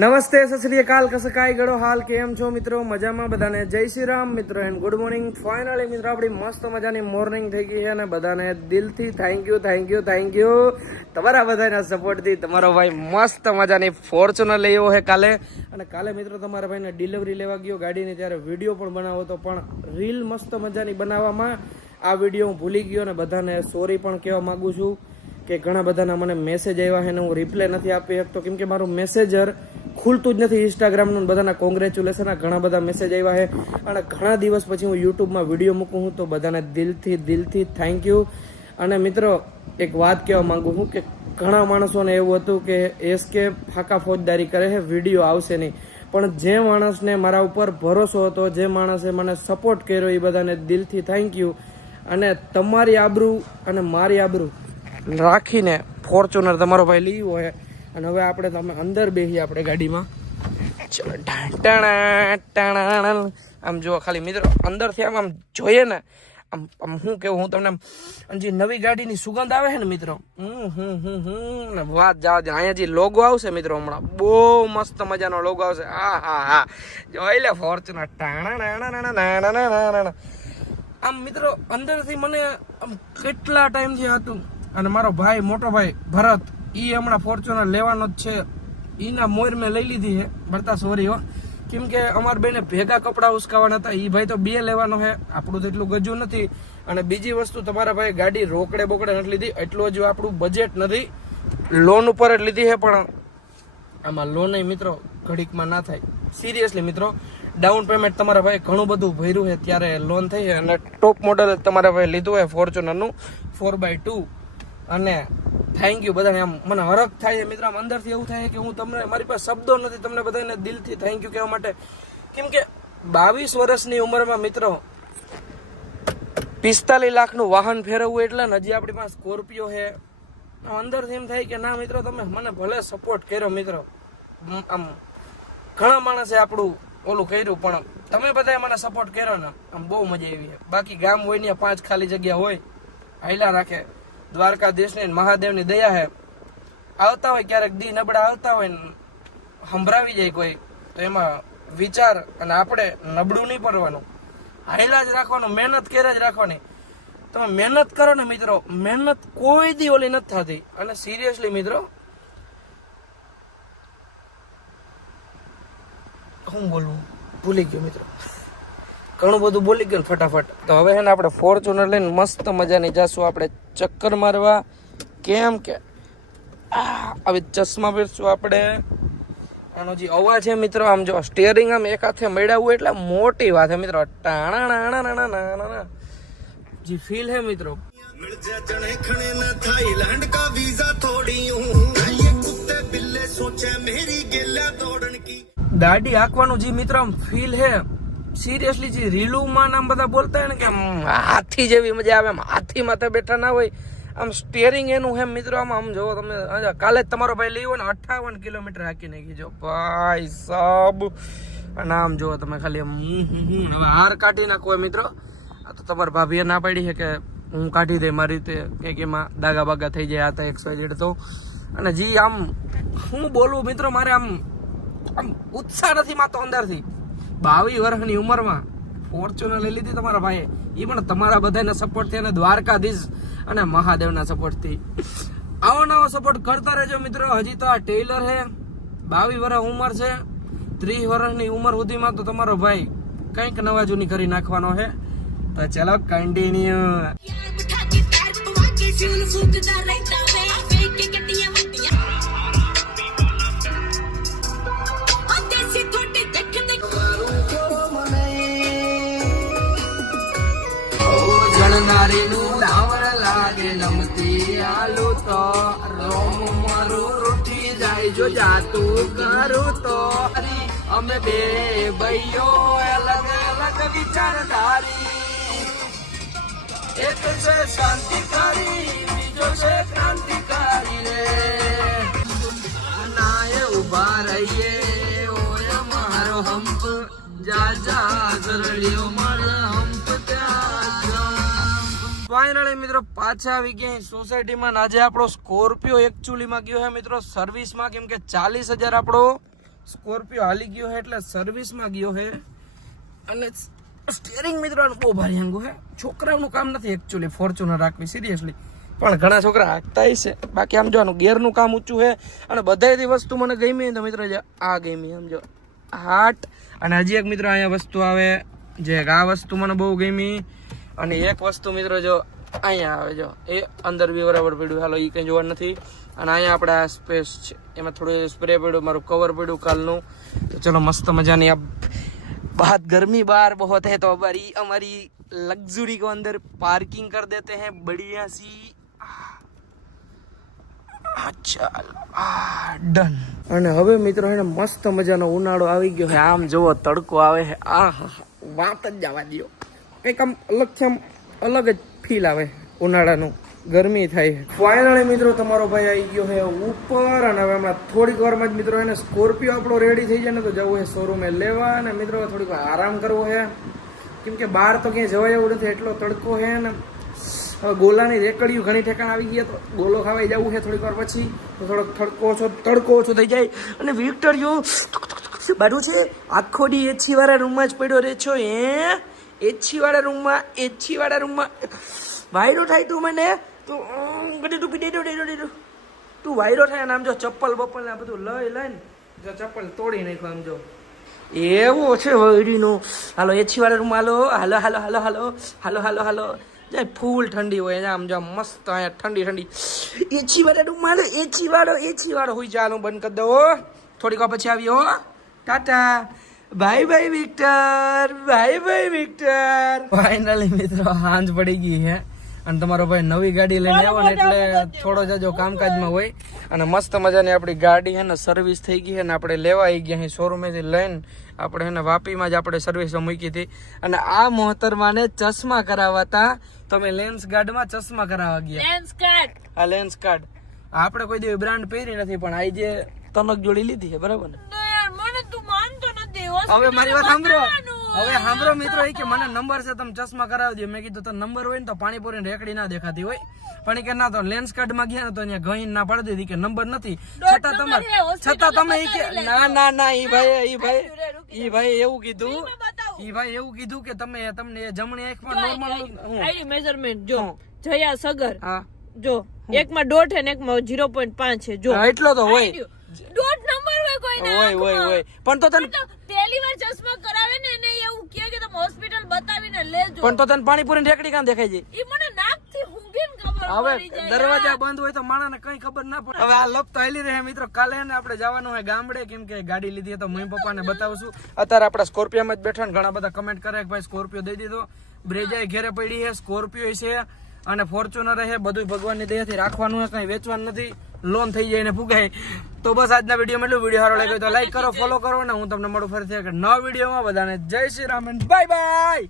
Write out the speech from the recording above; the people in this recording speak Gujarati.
નમસ્તે, સત શ્રી અકાલ, कसं काय ગળો હાલ, કેમ છો મિત્રો? મજામાં બધાને જય શ્રી રામ મિત્રો એન્ડ ગુડ મોર્નિંગ. ફાઇનલી મિત્રો આપણી મસ્ત મજાની મોર્નિંગ થઈ ગઈ છે અને બધાને દિલથી થેન્ક યુ તમારા બધાના સપોર્ટથી. તમારો ભાઈ મસ્ત મજાની ફોર્ચ્યુનર લઈ આવ્યો છે કાલે. અને કાલે મિત્રો તમારા ભાઈને ડિલિવરી લેવા ગયો ગાડીની, ત્યારે વિડીયો પણ બનાવો તો પણ રીલ મસ્ત મજાની બનાવવામાં આ વિડીયો હું ભૂલી ગયો અને બધાને સોરી પણ કહેવા માંગુ છું કે ઘણા બધાના મને મેસેજ આવ્યા છે ને હું રિપ્લાય નથી આપી શકતો કેમ કે મારું મેસેજર ખુલતું જ નથી ઇન્સ્ટાગ્રામનું. બધાના કોંગ્રેચ્યુલેશન, ઘણા બધા મેસેજ આવ્યા છે અને ઘણા દિવસ પછી હું યુટ્યુબમાં વિડીયો મૂકું છું તો બધાને દિલથી થેન્ક યુ. અને મિત્રો એક વાત કહેવા માંગુ છું કે ઘણા માણસોને એવું હતું કે એસકે ફાકા ફોજદારી કરે છે, વિડીયો આવશે નહીં, પણ જે માણસને મારા ઉપર ભરોસો હતો, જે માણસે મને સપોર્ટ કર્યો એ બધાને દિલથી થેન્ક યુ. અને તમારી આબરૂ અને મારી આબરૂ રાખીને ફોર્ચ્યુનર તમારો ભાઈ લીધો હોય. અને હવે આપણે તમે અંદર બેસીએ આપણે ગાડીમાં. ચલો આમ જુઓ ખાલી મિત્રો અંદરથી આમ જોઈએ ને આમ શું કેવું હું તમને, જે નવી ગાડીની સુગંધ આવે છે ને મિત્રો, વાત જાવ દે. અહીંયા જે લોગો આવશે મિત્રો હમણાં બહુ મસ્ત મજાનો લોગો આવશે. હા જોઈ લે ફોર્ચ્યુનર. આમ મિત્રો અંદરથી મને આમ કેટલા ટાઈમથી હતું. અને મારો ભાઈ મોટો ભાઈ ભરત ઈ હમણાં ફોર્ચ્યુનર લેવાનો જ છે, ઈના મોર મેં લઈ લીધી છે. ભરતા સોરી હો, કેમ કે અમારા બેને ભેગા કપડા ઉસકાવાના હતા. ઈ ભાઈ તો 2 લેવાનો છે, આપણું તો એટલું ગજુ નથી. અને બીજી વસ્તુ તમારા ભાઈ ગાડી રોકડે બોકડે નથી લીધી, એટલું જ આપણું બજેટ નથી, લોન ઉપર જ લીધી છે. પણ આમાં લોન મિત્રો ઘડીકમાં ના થાય. સિરિયસલી મિત્રો ડાઉન પેમેન્ટ તમારા ભાઈ ઘણું બધું ભર્યું છે ત્યારે લોન થઈ છે. અને ટોપ મોડલ તમારા ભાઈ લીધું હોય ફોર્ચ્યુનરનું 4x2. અને થેન્ક યુ બધાને. આમ મને હરખ થાય છે મિત્રો, આમ અંદરથી એવું થાય કે હું તમને, મારી પાસે શબ્દો નથી તમને બધાને દિલથી થેન્ક યુ કહેવા માટે. કેમ કે 22 વર્ષની ઉંમરમાં મિત્રો 45 લાખનું વાહન ફેરવવું એટલે ને હજી આપણી પાસે સ્કોર્પિયો છે. અંદરથી એમ થાય કે ના મિત્રો તમે મને ભલે સપોર્ટ કર્યો મિત્રો, આમ ઘણા માણસે આપણું ઓલું કર્યું પણ તમે બધાએ મને સપોર્ટ કર્યો ને આમ બહુ મજા આવી છે. બાકી ગામ હોય ને 5 ખાલી જગ્યા હોય, હાઈલા રાખે. દ્વારકાધીશની મહાદેવની દયા હે, આવતા હોય ક્યારેક દી નબળા આવતા હોય ને સંભળાવી જાય કોઈ તો એમાં વિચાર, અને આપણે નબળું નહીં પડવાનું, હાઈલા જ રાખવાનું, મહેનત કરે જ રાખવાની. તમે મહેનત કરો ને મિત્રો, મહેનત કોઈ દી ઓલી નથી થતી. અને સિરિયસલી મિત્રો હું બોલવું ભૂલી ગયો મિત્રો, ઘણું બધું બોલી ગયું ફટાફટ. તો હવે છે ને આપણે ફોર્ચ્યુનર લઈને મસ્ત મજાની જાશું આપણે ચક્કર મારવા. કેમ કે હવે ચશ્મા પહેરશું આપણે. આનો જે અવાજ છે મિત્રો, આમ જો સ્ટીયરિંગ આમ એક હાથે મેળવવું એટલે મોટી વાત છે મિત્રો. જે ફીલ है મિત્રો, ગાડી હાંકવાનું જે મિત્રો આમ ફીલ હે, સિરિયસલી જે રીલુમાં આમ બધા બોલતા હોય ને કે હાથી જેવી મજા આવે, આમ હાથી માથે બેઠા ના હોય, આમ સ્ટીયરિંગ એનું હે મિત્રો. આમ જોવો તમે, કાલે જ તમારો ભાઈ લઈ હોય ને 58 કિલોમીટર હાકી નાખી જો ભાઈ સાબ. અને આમ જોવો તમે ખાલી આમ હવે હાર કાઢી નાખો મિત્રો. આ તો તમારા ભાભીએ ના પાડી છે કે હું કાઢી દે મારી રીતે, કે એમાં દાગા બાગા થઈ જાય આ તો XYZ તો. અને જી આમ હું બોલવું મિત્રો, મારે આમ ઉત્સાહ નથી માતો અંદરથી. 22 વર્ષની ઉંમરમાં ફોર્ચ્યુનર લઈ લીધી તમારા ભાઈએ, એ પણ તમારા બધાના સપોર્ટથી અને દ્વારકાધીશ અને મહાદેવના સપોર્ટથી. આવો નવો સપોર્ટ કરતા રહેજો મિત્રો. હજી તો આ ટેલર છે, 22 વર્ષ ઉંમર છે, 30 વર્ષની ઉંમર સુધીમાં તો તમારો ભાઈ કંઈક નવા જૂની કરી નાખવાનો છે. તો ચલો કન્ટિન્યુ. નારીનું ડાવર લાગે નમતી આલુ તો રોમ મારું રૂઠી જાય જો જાતું કરું તો. અમે બે ભાઈઓ અલગ અલગ વિચારધારી, એક છે શાંતિકારી, બીજો છે ક્રાંતિકારી રે. નાએ ઉભા રહીએ ઓય મારો હંપ, જા જા ગરડીઓ મારો હંપ ત્યાં. ફાઇનલી મિત્રો પાછા આવી ગયા સોસાયટીમાં. આજે આપણો સ્કોર્પિયો એકચ્યુઅલીમાં ગયો છે મિત્રો સર્વિસમાં, કેમ કે 40,000 આપણો સ્કોર્પિયો હાલી ગયો છે એટલે સર્વિસમાં ગયો છે અને સ્ટીયરિંગ મિત્રો બહુ ભારી હાંગું છે. છોકરાઓનું કામ નથી એકચ્યુઅલી ફોર્ચ્યુનર રાખવી સિરિયસલી, પણ ઘણા છોકરા હાંકતા છે. બાકી આમ જોવાનું ગેરનું કામ ઊંચું છે અને બધાયથી વસ્તુ મને ગમી તો મિત્રો આ ગમી સમજો હાટ. અને હજી એક મિત્રો અહીંયા વસ્તુ આવે જે આ વસ્તુ મને બહુ ગમી. અને એક વસ્તુ મિત્રો જો અહીંયા આવે જો એ અંદર બી બરાબર પડ્યું, હાલો એ કંઈ જોવા નથી. અને અહીંયા આપણે આ સ્પેસ છે એમાં થોડું સ્પ્રે પડ્યું, મારું કવર પડ્યું કાલનું. તો ચલો મસ્ત મજાની આ बहुत गर्मी बाहर बहुत है तो हमारी लग्जरी को अंदर पार्किंग कर देते हैं बढ़िया सी. ડન. અને હવે મિત્રો એને મસ્ત મજાનો ઉનાળો આવી ગયો છે. આમ જોવો તડકો આવે છે, વાત જ જવા દો. કંઈક આમ અલગ છે, આમ અલગ જ ફીલ આવે ઉનાળાનું. ગરમી થાય. ફાઇનલી મિત્રો તમારો ભાઈ આવી ગયો છે ઉપર. અને હવે હમણાં થોડીક વારમાં જ મિત્રો એને સ્કોર્પિયો આપણો રેડી થઈ જાય ને તો જવું છે શોરૂમે લેવા. અને મિત્રો થોડીક વાર આરામ કરવો છે કેમ કે બહાર તો ક્યાંય જવા જવું નથી, એટલો તડકો છે ને. હવે ગોલાની રેકડીઓ ઘણી ઠેકાણ આવી ગયા તો ગોલો ખાવાઈ જવું છે થોડીક વાર પછી, તો થોડોક તડકો ઓછો થઈ જાય. અને વિક્ટર જો બારું છે આખો દી એસી વાળા રૂમમાં જ પડ્યો રહે છો. એસી વાળા રૂમમાં વાયરો થાય તું મને તું વાયરો થાય ને આમ જો ચપ્પલ બપ્પલ ને બધું લઈને જો ચપ્પલ તોડી નાખ્યો આમ જો એવો છે વૈરીનું. હાલો એસી વાળા રૂમ હાલો હાલો હાલો હાલો હાલો હાલો હાલો હાલો જાય. ફૂલ ઠંડી હોય આમ જો મસ્ત અહીંયા ઠંડી એસી વાળા રૂમ હાલો. એસી વાળો હોય. ચાલો બંધ કરી દો, થોડીક વાર પછી આવ્યો. Tata bye Victor, bye Victor. Finally મિત્રો સાંજ પડી ગઈ છે અને તમારો ભાઈ નવી ગાડી લઈને આવ્યો ને એટલે થોડો જાજો કામકાજમાં હોય. અને મસ્ત મજાની આપણી ગાડી છે ને સર્વિસ થઈ ગઈ છે ને આપણે લેવા આવી ગયા અહીં શોરૂમેથી લઈને. આપણે એને વાપીમાં જ આપણે સર્વિસમાં મૂકી હતી. અને આ મોહતરમાને ચશ્મા કરાવતા તો મેં લેન્સ ગાર્ડમાં ચશ્મા કરાવવા ગયા. લેન્સ કાર્ડ આપણે કોઈ દિવસ બ્રાન્ડ પહેરી નથી પણ આ જે તનક જોડી લીધી છે બરાબર ને. હવે મારી વાત સાંભળો મિત્રો કે મને નંબર છે તમે ચશ્મા કરાવી દો. મેં કીધું તો નંબર હોય ને તો પાણીપુરી રેકડી ના દેખાતી હોય, પણ કે ના તો લેન્સ કાર્ડ માં ગયા ને તો અહીંયા ગઈ ના પાડી દીધી કે નંબર નથી. છતાં તમે ના ઈ ભાઈ એવું કીધું કે તમને જમણી આંખમાં નોર્મલ આઈડી મેઝરમેન્ટ જો જયા સગર જો એકમાં 1.5 અને એકમાં 0.5 છે જો એટલો તો હોય. ડોટ નંબર હોય કોઈને હોય પણ તો તને પહેલી વાર ચશ્મા કરાવે ને એને એવું કહે કે તમે હોસ્પિટલ બતાવીને લેજો. પણ તો તને પાણીપુરી રેકડી કાં દેખાય છે? ઈ મને નાકથી હુંગીને ખબર પડી જાય. હવે દરવાજા બંધ હોય તો માણસને કઈ ખબર ના પડે. હવે આ લપ તો હાલી રહે મિત્રો. કાલે ને આપણે જવાનું હોય ગામડે કેમ કે ગાડી લીધી તો મમ્મી પપ્પાને બતાવશું. અત્યારે આપણે સ્કોર્પિયોમાં જ બેઠા ને ઘણા બધા કમેન્ટ કરે કે ભાઈ સ્કોર્પિયો દઈ દીધો. બ્રેજાય ઘેરે પડી છે, સ્કોર્પિયો છે અને ફોર્ચ્યુનર છે. બધું ભગવાનની દયાથી રાખવાનું છે, કઈ વેચવાનું નથી. લોન થઈ જાય ને ફુગાય. તો બસ આજના વિડીયોમાં એટલું. વિડીયો સારો લાગ્યો તો લાઈક કરો, ફોલો કરો ને હું તમને મળું ફરીથી નવા વિડીયોમાં. બધાને જય શ્રી રામ, બાય બાય.